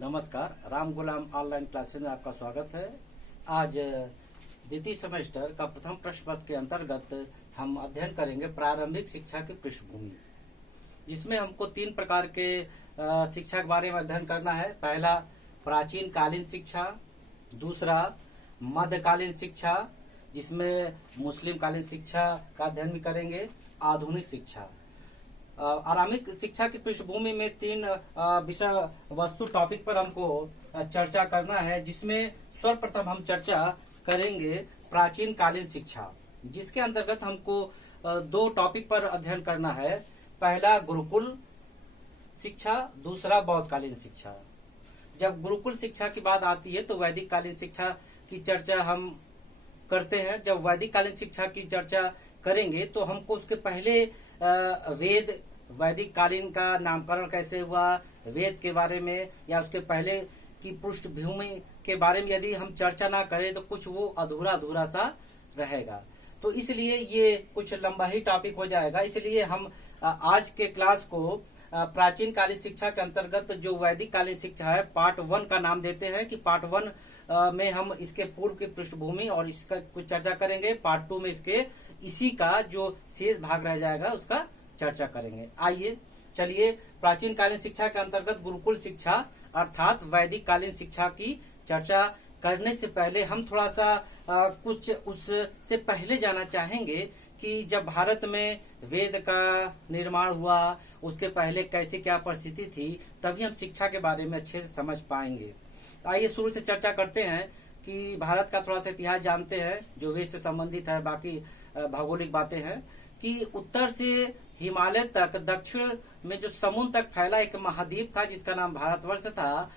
नमस्कार, राम गुलाम online classes में आपका स्वागत है। आज द्वितीय सेमेस्टर का प्रथम प्रश्न पत्र के अंतर्गत हम अध्ययन करेंगे प्रारंभिक शिक्षा की पृष्ठभूमि, जिसमें हमको तीन प्रकार के शिक्षा के बारे में अध्ययन करना है। पहला प्राचीन कालीन शिक्षा, दूसरा मध्यकालीन शिक्षा जिसमें मुस्लिम कालीन शिक्षा का अध्ययन भी करेंगे, आधुनिक शिक्षा। आरंभिक शिक्षा की पृष्ठभूमि में तीन विषय वस्तु टॉपिक पर हमको चर्चा करना है, जिसमें सर्वप्रथम हम चर्चा करेंगे प्राचीन कालीन शिक्षा, जिसके अंतर्गत हमको दो टॉपिक पर अध्ययन करना है। पहला गुरुकुल शिक्षा, दूसरा बौद्धकालीन शिक्षा। जब गुरुकुल शिक्षा की बात आती है तो वैदिक कालीन शिक्षा की चर्चा हम करते हैं। जब वैदिक कालीन शिक्षा की चर्चा करेंगे तो हमको उसके पहले वैदिक कालीन का नामकरण कैसे हुआ, वेद के बारे में या उसके पहले की पृष्ठभूमि के बारे में यदि हम चर्चा ना करें तो कुछ वो अधूरा अधूरा सा रहेगा। तो इसलिए ये कुछ लंबा ही टॉपिक हो जाएगा। इसलिए हम आज के क्लास को प्राचीन कालीन शिक्षा के अंतर्गत जो वैदिक कालीन शिक्षा है पार्ट 1 का नाम देते हैं कि पार्ट 1 में हम इसके पूर्व की पृष्ठभूमि और इसका कुछ चर्चा करेंगे। पार्ट 2 में इसके इसी का जो शेष भाग रह जाएगा उसका चर्चा करेंगे। आइए चलिए प्राचीन कालीन शिक्षा के अंतर्गत गुरुकुल शिक्षा अर्थात वैदिक कालीन शिक्षा की चर्चा करने से पहले हम थोड़ा सा कुछ उससे पहले जाना चाहेंगे कि जब भारत में वेद का निर्माण हुआ उसके पहले कैसे क्या परिस्थिति थी, तभी हम शिक्षा के बारे में अच्छे से समझ पाएंगे। आइए शुरू से चर्चा करते हैं कि भारत का थोड़ा सा इतिहास जानते हैं जो वेद से संबंधित है। बाकी भौगोलिक बातें हैं कि उत्तर से हिमालय तक, दक्षिण में जो समुद्र तक फैला एक महाद्वीप था जिसका नाम भारतवर्ष था,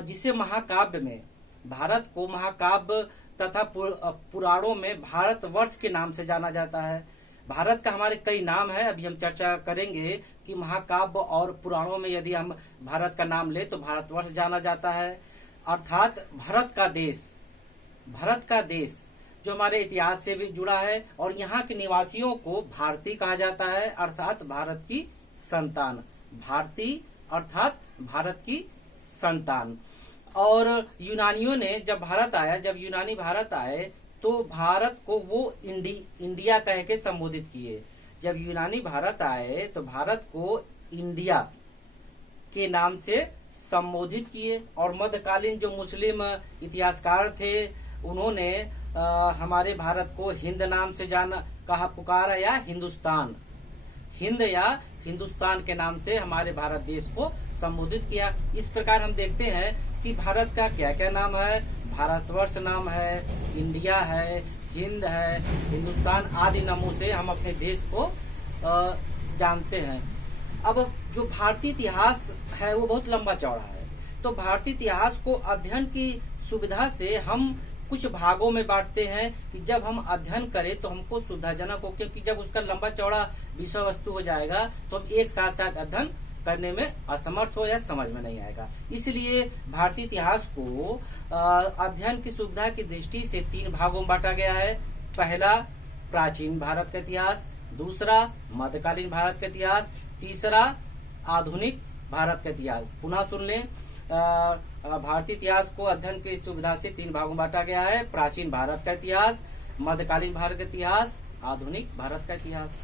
जिसे महाकाव्य में भारत को महाकाव्य तथा पुराणों में भारतवर्ष के नाम से जाना जाता है। भारत का हमारे कई नाम है, अभी हम चर्चा करेंगे कि महाकाव्य और पुराणों में यदि हम भारत का नाम ले तो भारतवर्ष जाना जाता है। अर्थात भारत का देश जो हमारे इतिहास से भी जुड़ा है और यहाँ के निवासियों को भारतीय कहा जाता है, अर्थात भारत की संतान। भारतीय अर्थात भारत की संतान। और यूनानियों ने जब यूनानी भारत आए तो भारत को वो इंडिया कह के संबोधित किए। जब यूनानी भारत आए तो भारत को इंडिया के नाम से संबोधित किए। और मध्यकालीन जो मुस्लिम इतिहासकार थे उन्होंने हमारे भारत को हिंद नाम से पुकारा या हिंदुस्तान के नाम से हमारे भारत देश को संबोधित किया। इस प्रकार हम देखते हैं कि भारत का क्या क्या नाम है। भारतवर्ष नाम है, इंडिया है, हिंद है, हिंदुस्तान आदि नामों से हम अपने देश को जानते हैं। अब जो भारतीय इतिहास है वो बहुत लंबा चौड़ा है, तो भारतीय इतिहास को अध्ययन की सुविधा से हम कुछ भागों में बांटते हैं कि जब हम अध्ययन करें तो हमको सुविधाजनक हो, क्योंकि जब उसका लंबा चौड़ा विषय वस्तु हो जाएगा तो हम एक साथ अध्ययन करने में असमर्थ हो या समझ में नहीं आएगा। इसलिए भारतीय इतिहास को अध्ययन की सुविधा की दृष्टि से तीन भागों में बांटा गया है। पहला प्राचीन भारत का इतिहास, दूसरा मध्यकालीन भारत का इतिहास, तीसरा आधुनिक भारत का इतिहास। पुनः सुन लें, भारतीय इतिहास को अध्ययन की सुविधा से तीन भागों में बांटा गया है। प्राचीन भारत का इतिहास, मध्यकालीन भारत का इतिहास, आधुनिक भारत का इतिहास।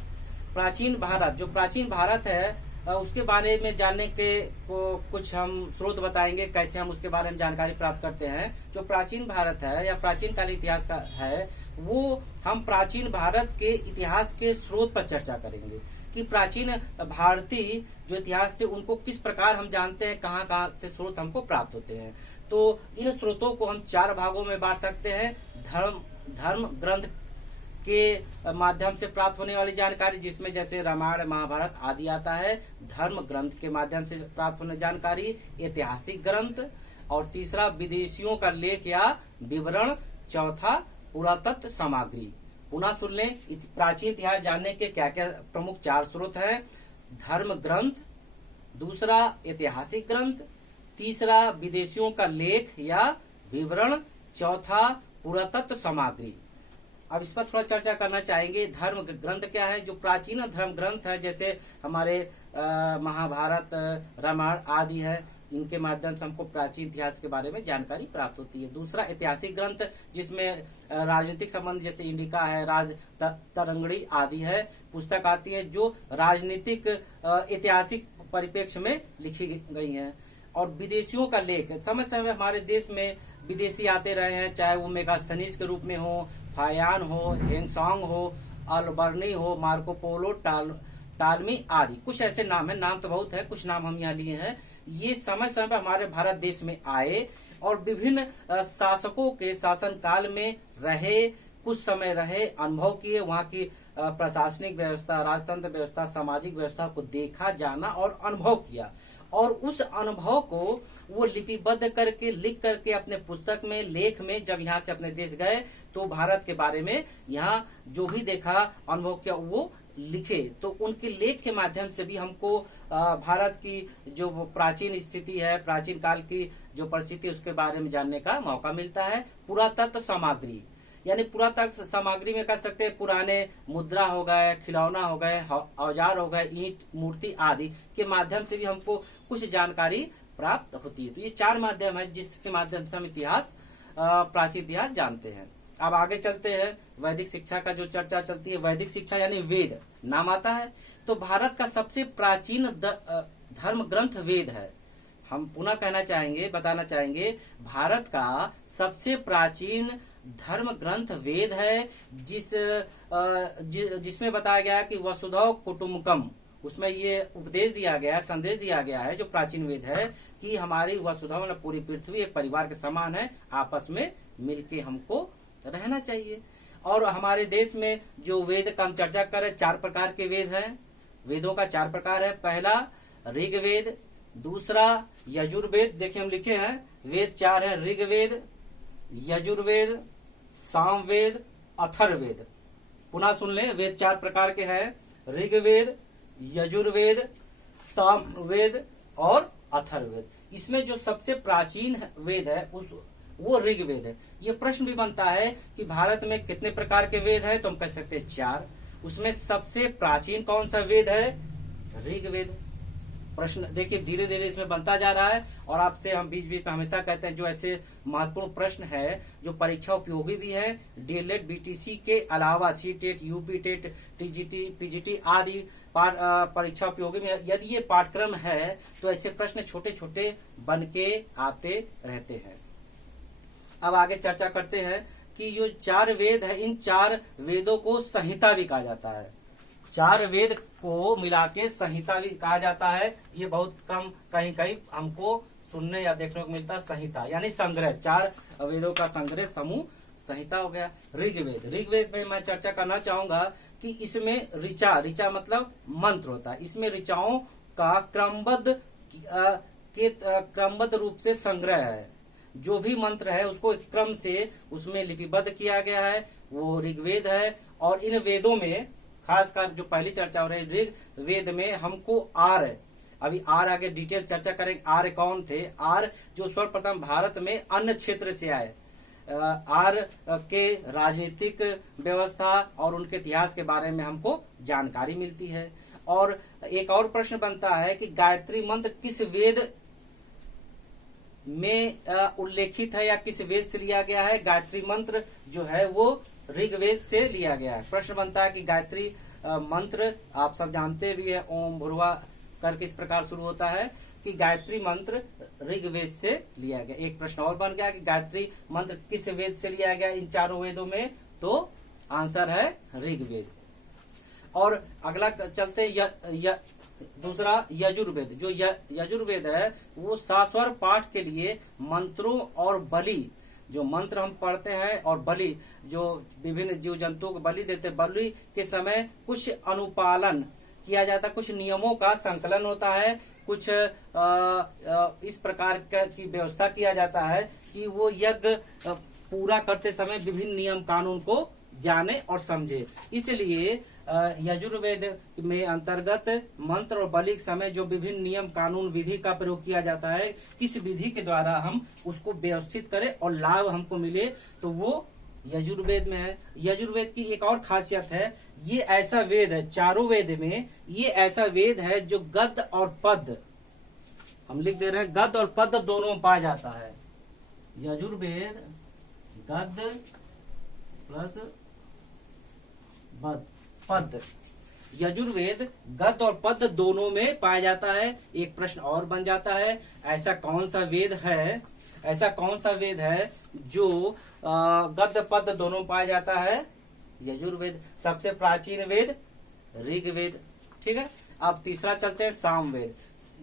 प्राचीन भारत है उसके बारे में जानने के कुछ हम स्रोत बताएंगे, कैसे हम उसके बारे में जानकारी प्राप्त करते हैं। जो प्राचीन भारत है या प्राचीन कालीन इतिहास का है वो हम प्राचीन भारत के इतिहास के स्रोत पर चर्चा करेंगे कि प्राचीन भारतीय जो इतिहास थे उनको किस प्रकार हम जानते हैं, कहाँ कहाँ से स्रोत हमको प्राप्त होते हैं। तो इन स्रोतों को हम चार भागों में बांट सकते हैं। धर्म ग्रंथ के माध्यम से प्राप्त होने वाली जानकारी, जिसमें जैसे रामायण महाभारत आदि आता है, धर्म ग्रंथ के माध्यम से प्राप्त होने जानकारी, ऐतिहासिक ग्रंथ, और तीसरा विदेशियों का लेख या विवरण, चौथा पुरातत्व सामग्री। पुनः सुन लें, प्राचीन इतिहास जानने के क्या क्या प्रमुख चार स्रोत हैं। धर्म ग्रंथ, दूसरा ऐतिहासिक ग्रंथ, तीसरा विदेशियों का लेख या विवरण, चौथा पुरातत्व सामग्री। अब इस पर थोड़ा चर्चा करना चाहेंगे। धर्म ग्रंथ क्या है? जो प्राचीन धर्म ग्रंथ है, जैसे हमारे महाभारत, रामायण आदि है, इनके माध्यम से हमको प्राचीन इतिहास के बारे में जानकारी प्राप्त होती है। दूसरा ऐतिहासिक ग्रंथ, जिसमें राजनीतिक संबंध जैसे इंडिका है, राज तरंगड़ी आदि है पुस्तक आती है जो राजनीतिक ऐतिहासिक परिप्रेक्ष्य में लिखी गई है। और विदेशियों का लेख, समय समय हमारे देश में विदेशी आते रहे हैं, चाहे वो मेगास्थनीज के रूप में हो, फायान हो, हेंगसोंग हो, अलबर्नी हो, मार्को पोलो, टालमी आदि। कुछ ऐसे नाम है, नाम तो बहुत है, कुछ नाम हम यहाँ लिए हैं। ये समय समय पर हमारे भारत देश में आए और विभिन्न शासकों के शासन काल में रहे, कुछ समय रहे, अनुभव किए, वहाँ की प्रशासनिक व्यवस्था, राजतंत्र व्यवस्था, सामाजिक व्यवस्था को देखा, जाना और अनुभव किया। और उस अनुभव को वो लिपिबद्ध करके, लिख करके अपने पुस्तक में, लेख में जब यहाँ से अपने देश गए तो भारत के बारे में यहाँ जो भी देखा, अनुभव किया, वो लिखे। तो उनके लेख के माध्यम से भी हमको भारत की जो प्राचीन स्थिति है, प्राचीन काल की जो परिस्थिति, उसके बारे में जानने का मौका मिलता है। पुरातत्व सामग्री, यानी पुरातत्व सामग्री में कह सकते हैं पुराने मुद्रा हो गए, खिलौना हो गए, औजार हो गए, ईंट, मूर्ति आदि के माध्यम से भी हमको कुछ जानकारी प्राप्त होती है। तो ये 4 माध्यम है जिसके माध्यम से हम इतिहास, प्राचीन इतिहास जानते हैं। अब आगे चलते हैं, वैदिक शिक्षा का जो चर्चा चलती है। वैदिक शिक्षा यानी वेद नाम आता है, तो भारत का सबसे प्राचीन धर्म ग्रंथ वेद है। हम पुनः कहना चाहेंगे, बताना चाहेंगे, भारत का सबसे प्राचीन धर्म ग्रंथ वेद है, जिसमें बताया गया कि वसुधैव कुटुम्बकम, उसमें ये उपदेश दिया गया है, संदेश दिया गया है, जो प्राचीन वेद है, कि हमारी वसुधैव न पूरी पृथ्वी एक परिवार के समान है, आपस में मिलके हमको रहना चाहिए। और हमारे देश में जो वेद का हम चर्चा करें, 4 प्रकार के वेद हैं। वेदों का 4 प्रकार है। पहला ऋग्वेद, दूसरा यजुर्वेद, देखिए हम लिखे हैं, वेद 4 है, ऋग्वेद, यजुर्वेद, सामवेद, अथर्ववेद। पुनः सुन लें, वेद 4 प्रकार के हैं, ऋग्वेद, यजुर्वेद, सामवेद और अथर्ववेद। इसमें जो सबसे प्राचीन वेद है वो ऋग्वेद है। ये प्रश्न भी बनता है कि भारत में कितने प्रकार के वेद हैं, तो हम कह सकते हैं 4। उसमें सबसे प्राचीन कौन सा वेद है? ऋग्वेद। प्रश्न देखिए धीरे धीरे इसमें बनता जा रहा है, और आपसे हम बीच बीच में हमेशा कहते हैं जो ऐसे महत्वपूर्ण प्रश्न है जो परीक्षा उपयोगी भी है, डीएलएड बीटीसी के अलावा CTET, UP TET, TGT, PGT आदि परीक्षा उपयोगी में यदि ये पाठ्यक्रम है तो ऐसे प्रश्न छोटे छोटे बन के आते रहते हैं। अब आगे चर्चा करते हैं कि जो 4 वेद है, इन 4 वेदों को संहिता भी कहा जाता है। 4 वेद को मिला के संहिता भी कहा जाता है। ये बहुत कम कहीं कहीं हमको सुनने या देखने को मिलता है। संहिता यानी संग्रह, 4 वेदों का संग्रह समूह संहिता हो गया। ऋग्वेद, ऋग्वेद में मैं चर्चा करना चाहूंगा कि इसमें ऋचा मतलब मंत्र होता है। इसमें ऋचाओं का क्रमबद्ध रूप से संग्रह है। जो भी मंत्र है उसको एक क्रम से उसमें लिपिबद्ध किया गया है, वो ऋग्वेद है। और इन वेदों में खासकर जो पहली चर्चा हो रही है ऋग्वेद में हमको आर्य, अभी आर्य आगे डिटेल चर्चा करेंगे। आर्य कौन थे? आर्य जो सर्वप्रथम भारत में अन्य क्षेत्र से आए, आर्य के राजनीतिक व्यवस्था और उनके इतिहास के बारे में हमको जानकारी मिलती है। और एक और प्रश्न बनता है कि गायत्री मंत्र किस वेद में उल्लेखित है या किस वेद से लिया गया है? गायत्री मंत्र जो है वो ऋग्वेद से लिया गया है। प्रश्न बनता है कि गायत्री मंत्र आप सब जानते भी है, ओम भुर्वा करके इस प्रकार शुरू होता है, कि गायत्री मंत्र ऋग्वेद से लिया गया। एक प्रश्न और बन गया कि गायत्री मंत्र किस वेद से लिया गया इन 4 वेदों में? तो आंसर है ऋग्वेद। और अगला चलते दूसरा यजुर्वेद। जो यजुर्वेद है वो शास्वर पाठ के लिए मंत्रों और बलि, जो मंत्र हम पढ़ते हैं और बलि जो विभिन्न जीव जंतुओं को बलि देते, बलि के समय कुछ अनुपालन किया जाता है, कुछ नियमों का संकलन होता है, कुछ इस प्रकार की व्यवस्था किया जाता है कि वो यज्ञ पूरा करते समय विभिन्न नियम कानून को जाने और समझे। इसलिए यजुर्वेद में अंतर्गत मंत्र और बलि के समय जो विभिन्न नियम कानून विधि का प्रयोग किया जाता है, किस विधि के द्वारा हम उसको व्यवस्थित करें और लाभ हमको मिले, तो वो यजुर्वेद में है। यजुर्वेद की एक और खासियत है, ये ऐसा वेद है, 4 वेद में ये ऐसा वेद है जो गद्य और पद्य हम लिख दे रहे हैं गद्य और पद्य दोनों में पाया जाता है। यजुर्वेद गद्य प्लस पद्य, यजुर्वेद गद्य और पद्य दोनों में पाया जाता है। एक प्रश्न और बन जाता है, ऐसा कौन सा वेद है जो गद्य पद्य दोनों में पाया जाता है? यजुर्वेद। सबसे प्राचीन वेद ऋग्वेद। ठीक है, अब तीसरा चलते हैं सामवेद।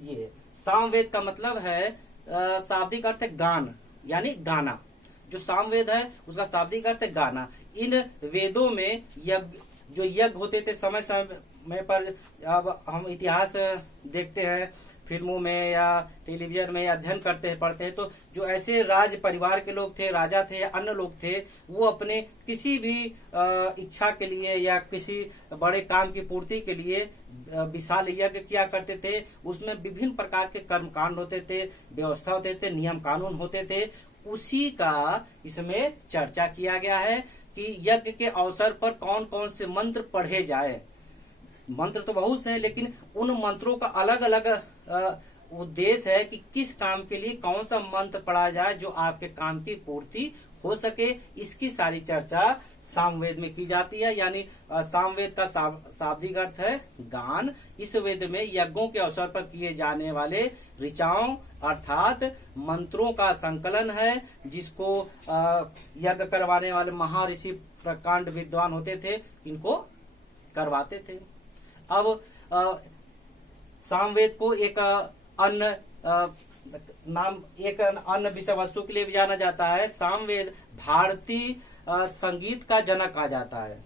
ये सामवेद का मतलब है शाब्दिक अर्थ है गान, यानी गाना। जो सामवेद है उसका शाब्दिक अर्थ है गाना। इन वेदों में जो यज्ञ होते थे समय समय पर, अब हम इतिहास देखते हैं फिल्मों में या टेलीविजन में अध्ययन करते हैं, पढ़ते हैं, तो जो ऐसे राज परिवार के लोग थे, राजा थे या अन्य लोग थे, वो अपने किसी भी इच्छा के लिए या किसी बड़े काम की पूर्ति के लिए विशाल यज्ञ किया करते थे। उसमें विभिन्न प्रकार के कर्मकांड होते थे, व्यवस्था होते थे, नियम कानून होते थे। उसी का इसमें चर्चा किया गया है कि यज्ञ के अवसर पर कौन कौन से मंत्र पढ़े जाए। मंत्र तो बहुत से हैं, लेकिन उन मंत्रों का अलग अलग उद्देश्य है कि किस काम के लिए कौन सा मंत्र पढ़ा जाए जो आपके काम की पूर्ति हो सके। इसकी सारी चर्चा सामवेद में की जाती है। यानी सामवेद का शाब्दिक अर्थ है गान। इस वेद में यज्ञों के अवसर पर किए जाने वाले ऋचाओं अर्थात मंत्रों का संकलन है, जिसको यज्ञ करवाने वाले महर्षि प्रकांड विद्वान होते थे, इनको करवाते थे। अब सामवेद को एक अन्य विषय वस्तु के लिए भी जाना जाता है। सामवेद भारतीय संगीत का जनक कहा जाता है।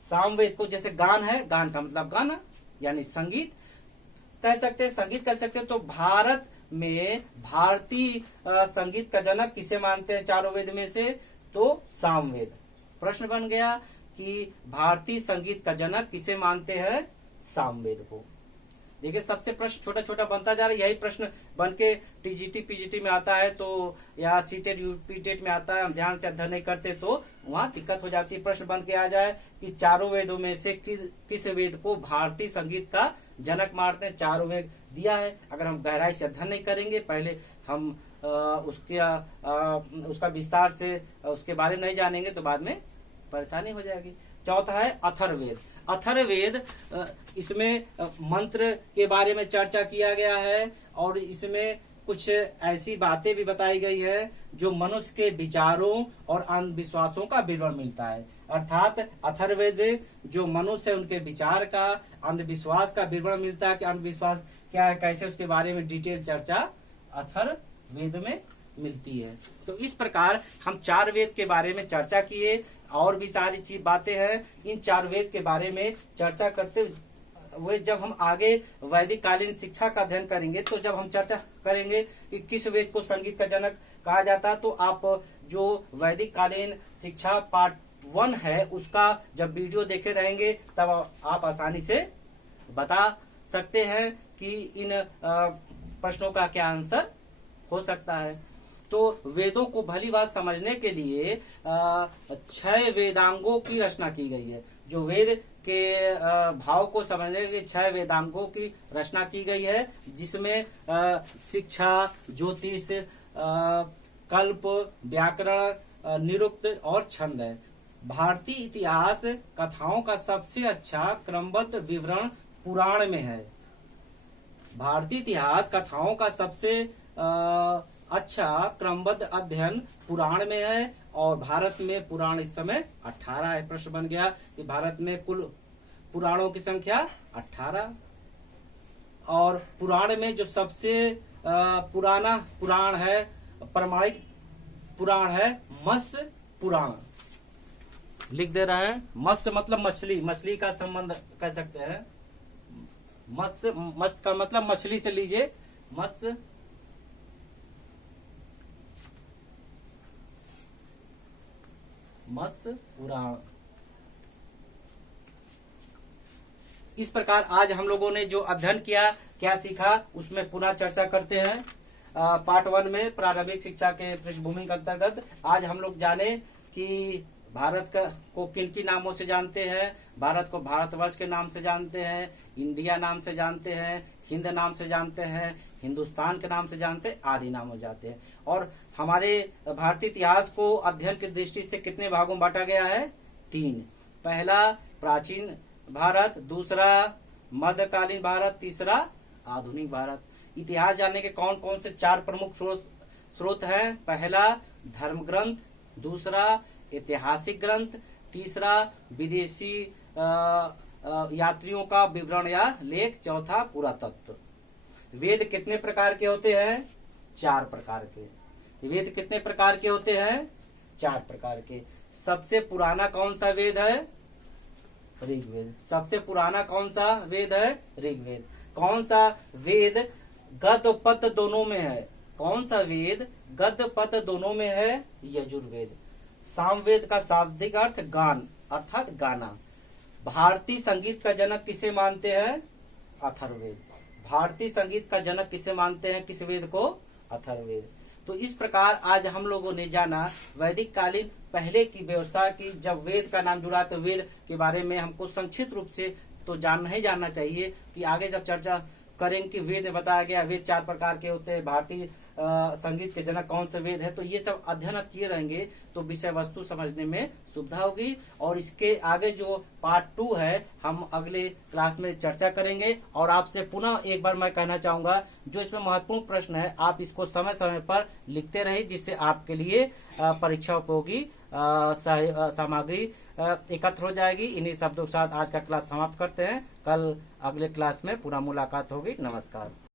सामवेद को, जैसे गान है, गान का मतलब गाना यानी संगीत कह सकते हैं, संगीत कह सकते हैं। तो भारत में भारतीय संगीत का जनक किसे मानते हैं चारों वेद में से? तो सामवेद। प्रश्न बन गया कि भारतीय संगीत का जनक किसे मानते हैं? सामवेद को। देखिए, सबसे प्रश्न छोटा छोटा बनता जा रहा है। यही प्रश्न बन के टीजीटी पीजीटी में आता है, तो या सीटेट यूपीटेट में आता है। हम ध्यान से अध्ययन नहीं करते तो वहां दिक्कत हो जाती है। प्रश्न बन के आ जाए कि चारों वेदों में से किस वेद को भारतीय संगीत का जनक मानते हैं। चारों वेद दिया है। अगर हम गहराई से अध्ययन नहीं करेंगे, पहले हम उसका विस्तार से उसके बारे में नहीं जानेंगे, तो बाद में परेशानी हो जाएगी। चौथा है अथर्ववेद। अथर्ववेद, इसमें मंत्र के बारे में चर्चा किया गया है और इसमें कुछ ऐसी बातें भी बताई गई है जो मनुष्य के विचारों और अंधविश्वासों का विवरण मिलता है। अर्थात अथर्ववेद जो मनुष्य है उनके विचार का, अंधविश्वास का विवरण मिलता है कि अंधविश्वास क्या है, कैसे, उसके बारे में डिटेल चर्चा अथर्ववेद में मिलती है। तो इस प्रकार हम चार वेद के बारे में चर्चा किए। और भी सारी बातें हैं। इन चार वेद के बारे में चर्चा करते हुए जब हम आगे वैदिक कालीन शिक्षा का अध्ययन करेंगे, तो जब हम चर्चा करेंगे कि किस वेद को संगीत का जनक कहा जाता, तो आप जो वैदिक कालीन शिक्षा पार्ट 1 है उसका जब वीडियो देखे रहेंगे, तब आप आसानी से बता सकते हैं कि इन प्रश्नों का क्या आंसर हो सकता है। तो वेदों को भली बात समझने के लिए 6 वेदांगों की रचना की गई है। जो वेद के भाव को समझने के लिए 6 वेदांगों की रचना की गई है, जिसमें शिक्षा, ज्योतिष, कल्प, व्याकरण, निरुक्त और छंद है। भारतीय इतिहास कथाओं का सबसे अच्छा क्रमबद्ध विवरण पुराण में है। भारतीय इतिहास कथाओं का सबसे अच्छा क्रमबद्ध अध्ययन पुराण में है और भारत में पुराण इस समय 18 है। प्रश्न बन गया कि भारत में कुल पुराणों की संख्या 18 और पुराण में जो सबसे पुराना पुराण है, प्रामाणिक पुराण है मत्स्य पुराण। लिख दे रहे हैं। मत्स्य मतलब मछली, मछली का संबंध कह सकते हैं। मत्स्य का मतलब मछली से लीजिए, मत्स्य पुराण। इस प्रकार आज हम लोगों ने जो अध्ययन किया, क्या सीखा, उसमें पुनः चर्चा करते हैं। पार्ट 1 में प्रारंभिक शिक्षा के पृष्ठभूमि के अंतर्गत आज हम लोग जाने कि भारत को किन किन नामों से जानते हैं? भारत को भारतवर्ष के नाम से जानते हैं, इंडिया नाम से जानते हैं, हिंद नाम से जानते हैं, हिंदुस्तान के नाम से जानते हैं, आदि नाम हो जाते हैं। और हमारे भारतीय इतिहास को अध्ययन की दृष्टि से कितने भागों में बांटा गया है? 3। पहला प्राचीन भारत, दूसरा मध्यकालीन भारत, तीसरा आधुनिक भारत। इतिहास जानने के कौन कौन से 4 प्रमुख स्रोत हैं? पहला धर्म ग्रंथ, दूसरा ऐतिहासिक ग्रंथ, तीसरा विदेशी यात्रियों का विवरण या लेख, चौथा पुरातत्व। वेद कितने प्रकार के होते हैं? 4 प्रकार के। वेद कितने प्रकार के होते हैं? 4 प्रकार के। सबसे पुराना कौन सा वेद है? ऋग्वेद। सबसे पुराना कौन सा वेद है? ऋग्वेद। कौन सा वेद गद्य पद्य दोनों में है? कौन सा वेद गद्य पद्य दोनों में है? यजुर्वेद। सामवेद का शाब्दिक अर्थ गान अर्थात गाना। भारतीय संगीत का जनक किसे मानते हैं? अथर्ववेद। भारतीय संगीत का जनक किसे मानते हैं? किस वेद को? अथर्ववेद। तो इस प्रकार आज हम लोगों ने जाना वैदिक कालीन पहले की व्यवस्था की। जब वेद का नाम जुड़ा तो वेद के बारे में हमको संक्षिप्त रूप से तो जानना चाहिए कि आगे जब चर्चा करेंगे कि वेद में बताया गया वेद 4 प्रकार के होते हैं, भारतीय संगीत के जनक कौन से वेद है, तो ये सब अध्ययन किए रहेंगे तो विषय वस्तु समझने में सुविधा होगी। और इसके आगे जो पार्ट 2 है हम अगले क्लास में चर्चा करेंगे। और आपसे पुनः एक बार मैं कहना चाहूंगा जो इसमें महत्वपूर्ण प्रश्न है आप इसको समय समय पर लिखते रहिए, जिससे आपके लिए परीक्षा उपयोगी सामग्री एकत्र हो जाएगी। इन्हीं शब्दों के साथ आज का क्लास समाप्त करते हैं। कल अगले क्लास में पुनः मुलाकात होगी। नमस्कार।